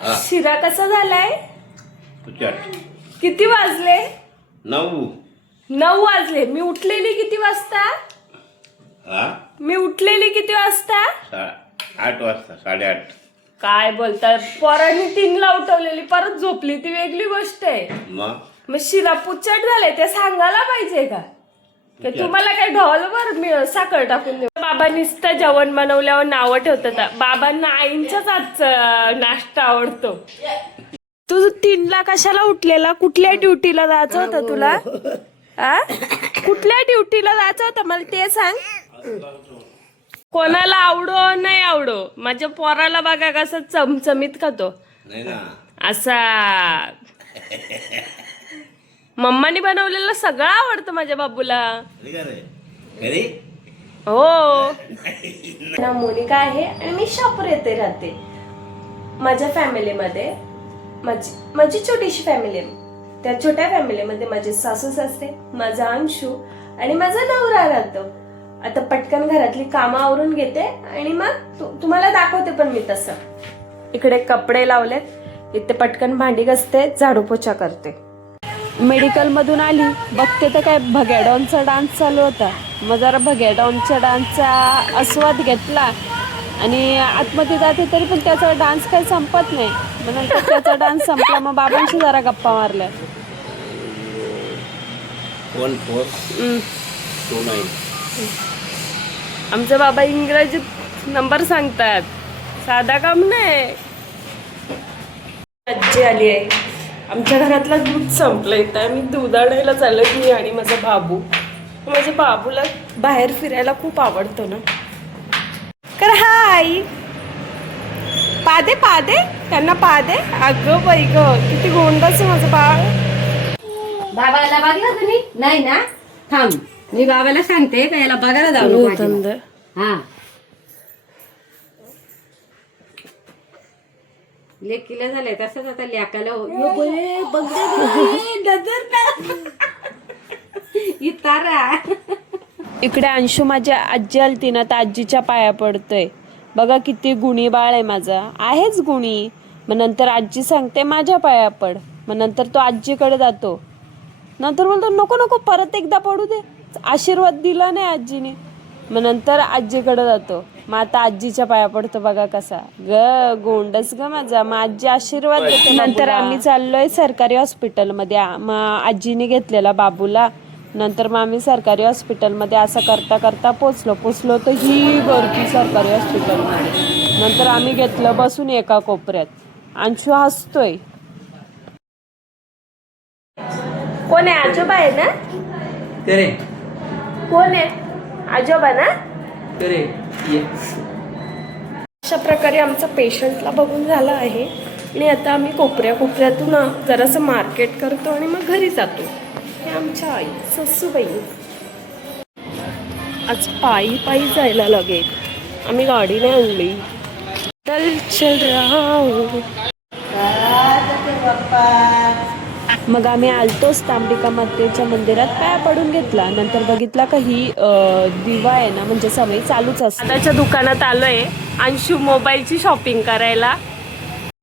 शिरा कसा झालाय? तुझ्यात किती वाजले? 9 वाजले. मी उठलेली किती वाजता? हा मी उठलेली किती वाजता? 8 वाजता 8:30. काय बोलता? पोरांनी 3ला उठवलेली, परत झोपली, ती वेगळी गोष्ट आहे. मग शिरा पुचट झाले ते सांगायला पाहिजे का? की तुम्हाला काय ढोलवर साखर टाकून देऊ? बाबा नुसतं जेवण बनवल्यावर नावं ठेवतात. बाबांना आईंच्याच आजचा नाश्ता आवडतो. तू 3ला कशाला उठलेला? कुठल्या ड्युटीला जायचं होतं तुला? आ? कुठल्या ड्युटीला जायचं होतं मला ते सांग. कोणाला आवडो नाही आवडो, माझ्या पोराला बघा कसं चमचमीत खातो नाही ना असा. मम्मानी बनवलेलं सगळं आवडतं माझ्या बाबूला. घरी हो ना. मोनिका आहे आणि मी शॉपर येते राहते. माझ्या फॅमिलीमध्ये माझी छोटीशी फॅमिली आहे. त्या छोट्या फॅमिलीमध्ये माझे सासू सासरे, माझा अंशू आणि माझा नवरा राहतो. आता पटकन घरातली कामं आवरून घेते आणि मग तुम्हाला दाखवते पण मी तसं. इकडे कपडे लावलेत, इथे पटकन भांडी घासते, झाडू पोछा करते. मेडिकल मधून आली, बघते तर काय भगेडॉनचा डान्स चालू होता. मग जरा भगेडॉनच्या डान्सचा आस्वाद घेतला आणि आतमध्ये जाते तरी पण त्याचा डान्स काही संपत नाही. मग नंतर त्याचा डान्स संपला, मग बाबांशी जरा गप्पा मारल्या. 1429. आमचे बाबा इंग्रजीत नंबर सांगतात, साधा काम नाही. आजी आली आहे. आमच्या घरातलं दूध संपलंय तर आम्ही दूध आणायला चाललो मी आणि माझा बाबू. माझ्या बाबूला बाहेर फिरायला खूप आवडतो ना. कर हाय पादे पादे त्यांना पादे. अगं बाई ग, किती गोंडस माझं बाळ. बाबाला बघलं तुम्ही? नाही ना, थांब मी बाबाला सांगते का याला बघायला जाऊ. हा लेकीला झालंय तसंच आता लेकाला इकडे अंशू माझ्या आजी आलती ना, तर आजीच्या पाया पडतोय. बघा किती गुणी बाळ आहे माझं. आहेच गुणी. मग नंतर आजी सांगते माझ्या पाया पड. मग नंतर तो आजीकडे जातो. नंतर बोलतो नको नको परत एकदा पडू दे. आशीर्वाद दिला नाही आजीने. मग नंतर आजीकडे जातो. मग आता आजीच्या पाया पडतो. बघा कसा गोंडस ग माझा. मग आजी आशीर्वाद देते. नंतर आम्ही चाललोय सरकारी हॉस्पिटलमध्ये. मग आजीने घेतलेला बाबूला. नंतर मग आम्ही सरकारी हॉस्पिटलमध्ये असं करता करता पोचलो तर ही गर्दी सरकारी हॉस्पिटलमध्ये. नंतर आम्ही घेतलं बसून एका कोपऱ्यात. अंशू हसतोय. कोण आहे? आजोबा आहे ना? कोण आहे? आजोबा ना? अशा प्रकारे आमचा पेशंटला बघून झाला आहे आणि आता आम्ही कोपऱ्यातून जरासं मार्केट करतो आणि मग घरी जातो. हे आमच्या आई ससूबाई आज पायी जायला लागेल. आम्ही गाडीने आणली. चल राहू. मग आम्ही आलतोच तांबिका मातेच्या मंदिरात पाया पडून घेतला. नंतर बघितला का ही दिवा आहे ना, म्हणजे सवय चालूच असते. दादाच्या दुकानात आलोय अंशू मोबाईलची शॉपिंग करायला.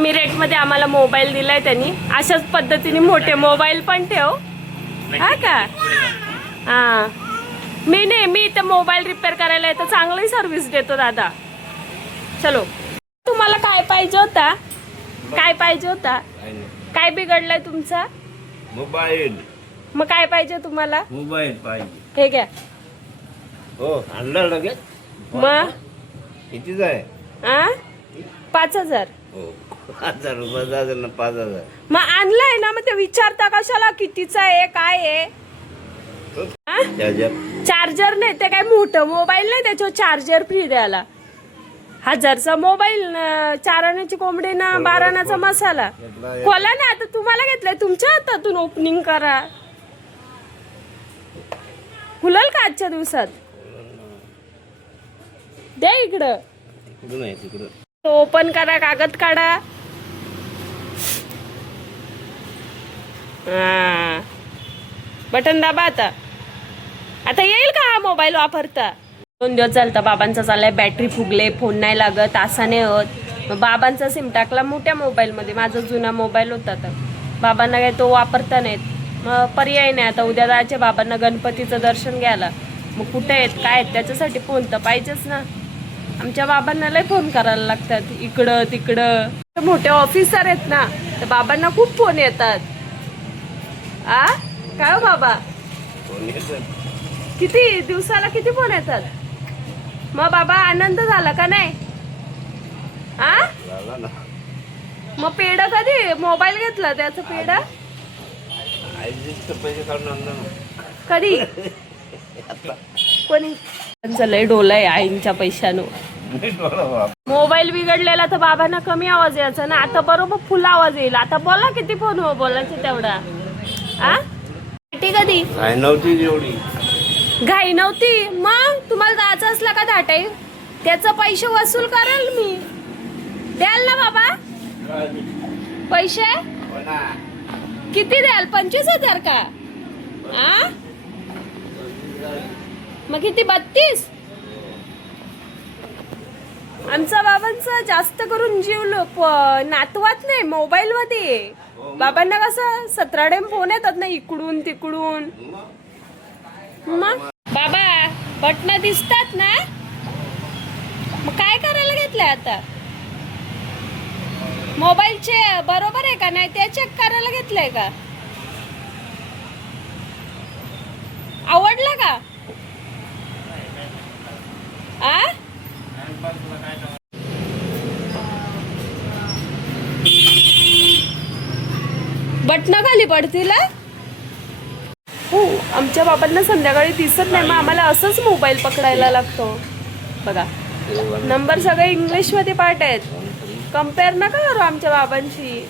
मी रेटमध्ये आम्हाला मोबाईल दिलाय त्यांनी. अशाच पद्धतीने मोठे मोबाईल पण ठेव हा का. हा मी इथे मोबाईल रिपेअर करायला येतो. चांगली सर्व्हिस देतो दादा. चलो. तुम्हाला काय पाहिजे होता? काय बिघडलंय तुमचा? मोबाईल. मग काय पाहिजे तुम्हाला? मोबाईल पाहिजे. हे घ्या. हो आणलं लगेच. मग कितीच आहे? 5,000. हो 1,000 रुपये जाणार ना 5,000. मग आणलाय ना, मग ते विचारता कशाला कितीचा आहे काय आहे? चार्जर नाही ते काय मोठं मोबाईल नाही, त्याच्यावर चार्जर फ्री द्यायला. 1,000चा मोबाईल, 4 आण्याची कोंबडी ना 12 आण्याचा मसाला. खोला ना आता. तुम्हाला घेतलंय, तुमच्या हातातून ओपनिंग करा. खुलल का आजच्या दिवसात? द्या इकडं. ओपन करा, कागद काढा. बटन दाबा. आता येईल का हा मोबाईल वापरता? 2 दिवस चालता. बाबांचा चाललाय बॅटरी फुगले, फोन नाही लागत, असा नाही होत. मग बाबांचा सिम टाकला मोठ्या मोबाईलमध्ये, माझा जुना मोबाईल होता तर बाबांना काय तो वापरता नाहीत, मग पर्याय नाही, आता उद्या जायचे बाबांना गणपतीचं दर्शन घ्यायला, मग कुठे आहेत काय आहेत त्याच्यासाठी फोन तर पाहिजेच ना. आमच्या बाबांना लय फोन करायला लागतात इकडं तिकडं, मोठे ऑफिसर आहेत ना तर बाबांना खूप फोन येतात. आ काय हो बाबा, कोण येतं? किती दिवसाला किती फोन येतात? मग बाबा आनंद झाला का नाही? आ झाला ना. मग पेढा कधी मोबाईल घेतला त्याचं पेढा आईचे पैसे काढून आणलं ना. कधी कोणी त्यांचं लय डोला आहे आईंच्या पैशानं. नाही डोळा बाप. मोबाईल बिघडलेला तर बाबांना कमी आवाज यायचा ना, आता बरोबर फुल आवाज येईल. आता बोला किती फोन हो बोलायचे तेवढा. आ ती कधी काय नव्हती एवढी. घाई नव्हती, मग तुम्हाला जायचं असलं का धाटाई त्याचं पैसे वसूल करेल मी, द्याल ना बाबा पैसे? किती द्याल? 25,000 का? आ मग किती 32? आमचा बाबांचा जास्त करून जीव नातवात नाही मोबाईल मध्ये. बाबांना कसं 17 टाइम फोन येतात ना इकडून तिकडून. मग बाबा बटन दिसतात ना, मग काय करायला घेतलंय आता? मोबाईलचे बरोबर आहे का नाही ते चेक करायला घेतलंय का? आवडलं का? आ बटन खाली पडतील. हो आमच्या बाबांना संध्याकाळी दिसत नाही, मग आम्हाला असंच मोबाईल पकडायला लागतो. बघा नंबर सगळे इंग्लिश मध्ये पाठ आहेत, कंपेअर नका करू आमच्या बाबांशी.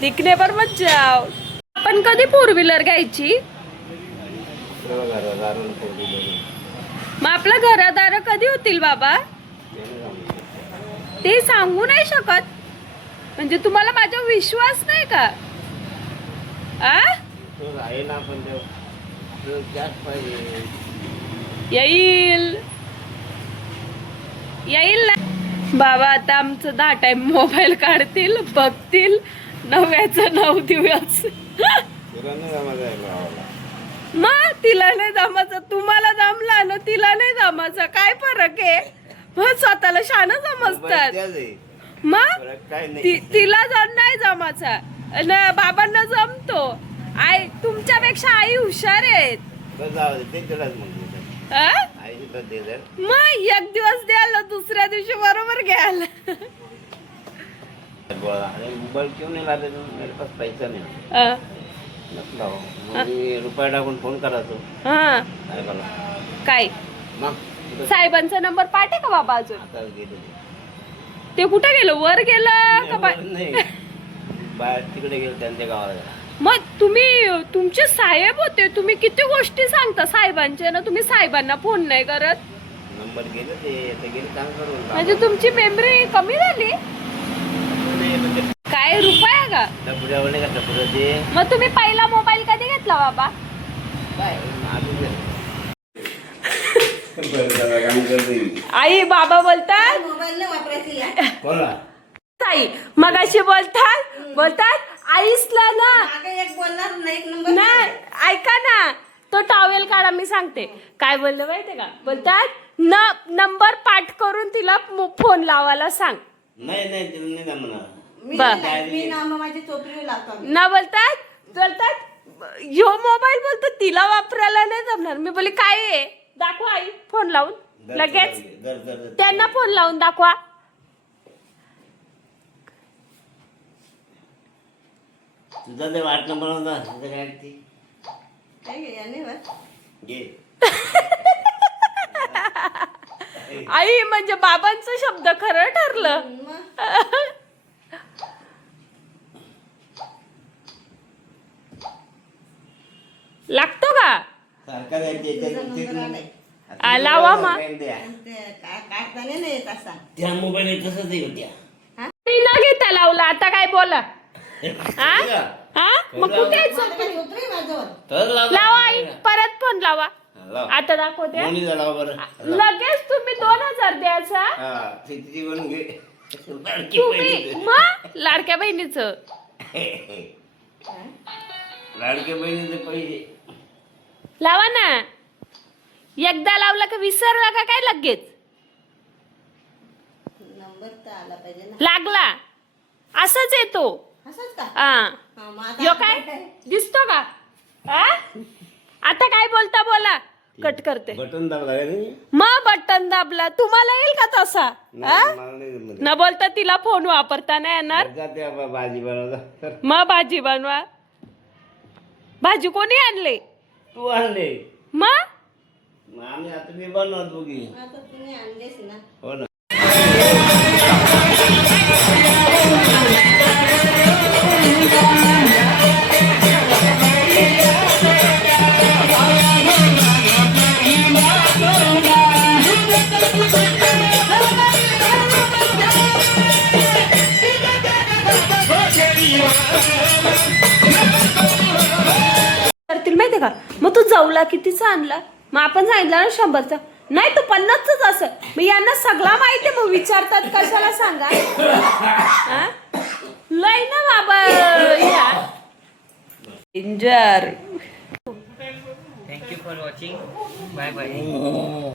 दिखने पर मत जाओ. आपण कधी फोर व्हीलर घ्यायची? मग आपलं घरादार कधी होतील बाबा? ते सांगू नाही शकत म्हणजे तुम्हाला माझ्यावर विश्वास नाही का? आ आहे ना पण जास्त पाहिजे. येईल येईल ना बाबा. आता आमचं 10 टाइम मोबाईल काढतील, बघतील, 9व्याचं 9 दिवस. तुला नाही जमायचं आहे गावाला. मग तिला नाही जमायचं, तुम्हाला जमला ना तिला नाही जमायचं, काय फरक आहे? मग स्वतःला शान समजतात. त्याच आहे. मग काय नाही. तिला नाही जमाचा, बाबांना जमतो. आई तुमच्यापेक्षा आई हुशार आहेत. बस जाऊ दे, ते तुलाच मग आ? आईची तर दे जर. मग एक दिवस द्याल दुसऱ्या दिवशी बरोबर घ्याल. अरे मोबाईल क्यों नहीं लाते तुम? मेरे पास पैसा नहीं. अ, मत लाओ. मग मी रुपये टाकून फोन करायचो. हा काय बोला काय मग कुठं साहेबांचा नंबर पाठे का बाबा अजून? आता गेले ते कुठे गेलं? वर गेलं का बाय? नाही बाहेर तिकडे गेलो त्यांच्या गावाला. मग तुम्ही तुमचे साहेब होते, तुम्ही किती गोष्टी सांगता साहेबांच्या ना, तुम्ही साहेबांना फोन नाही करत. नंबर गेले ते गेले काम करून. म्हणजे तुमची मेमरी कमी झाली काय? रुपया का? टपुऱ्यावर का टपुरा ते मग तुम्ही पहिला मोबाईल कधी घेतला बाबा? काय आई बाबा बोलतात मोबाईल नाही वापरायची. कोणला ताई मगाशी बोलतात आईसला ना एक बोलणार नाही, एक नंबर नाही. ऐका ना तो टॉवेल काढा, मी सांगते काय बोललं माहितीये का. बोलतात नंबर पाठ करून तिला फोन लावायला सांग. नाही नाही तिला नाही जमणार. मी नाम माझी चोपडी लावतो. ना बोलतात ह्यो मोबाईल बोलतो तिला वापरायला नाही जमणार. मी बोलली काय आहे दाखवा आई, फोन लावून लगेच त्यांना फोन लावून दाखवा. तुझा ते 8 नंबर होता घे. आई म्हणजे बाबांचं शब्द खरं ठरलं. लागतो का? सारखा लावा मग. काढताना नाही येत असा. त्या मोबाईल तसंच होत्या. मी न घेता लावला, आता काय बोला. हा हा मग कुठे आहे चोपडी? चोपडी माझ्यावर. तर लावा आई, परत फोन लावा. आता दाखवते. लगेच तुम्ही 2000 द्यायचा. लाडकी तुम्ही बहिणीचं. मग लाडक्या बहिणीचं लाडक्या बहिणीचे पैसे लावा ना. एकदा लावला का विसरला का काय लगेच नंबर तर आला पाहिजे ना. लागला असंच येतो. असंच का? हा हा, मग आता यो काय दिसतो का हा? आता काय बोलता बोला. कट करते. बटन दाबला का नाही? मग बटन दाबला तुम्हाला येईल का तसा हा? नाही, मला नाही जमत. न बोलता तिला फोन वापरता नाही येणार. जाते बाबा भाजी बनवता. मग भाजी बनवा. भाजी कोणी आणले तू आणले मग मग आम्ही आता मी बनवत बघी. आता तुम्ही आणलेस ना. हो ना. करतील माहितीये का. मग तू जाऊला कितीचा आणला. मग आपण सांगितलं ना 100चा. नाही तू 50च असं. मग यांना सगळा माहितीये मग विचारतात कशाला सांगा हा? लय ना बाबा या danger. Thank you for watching. Bye bye.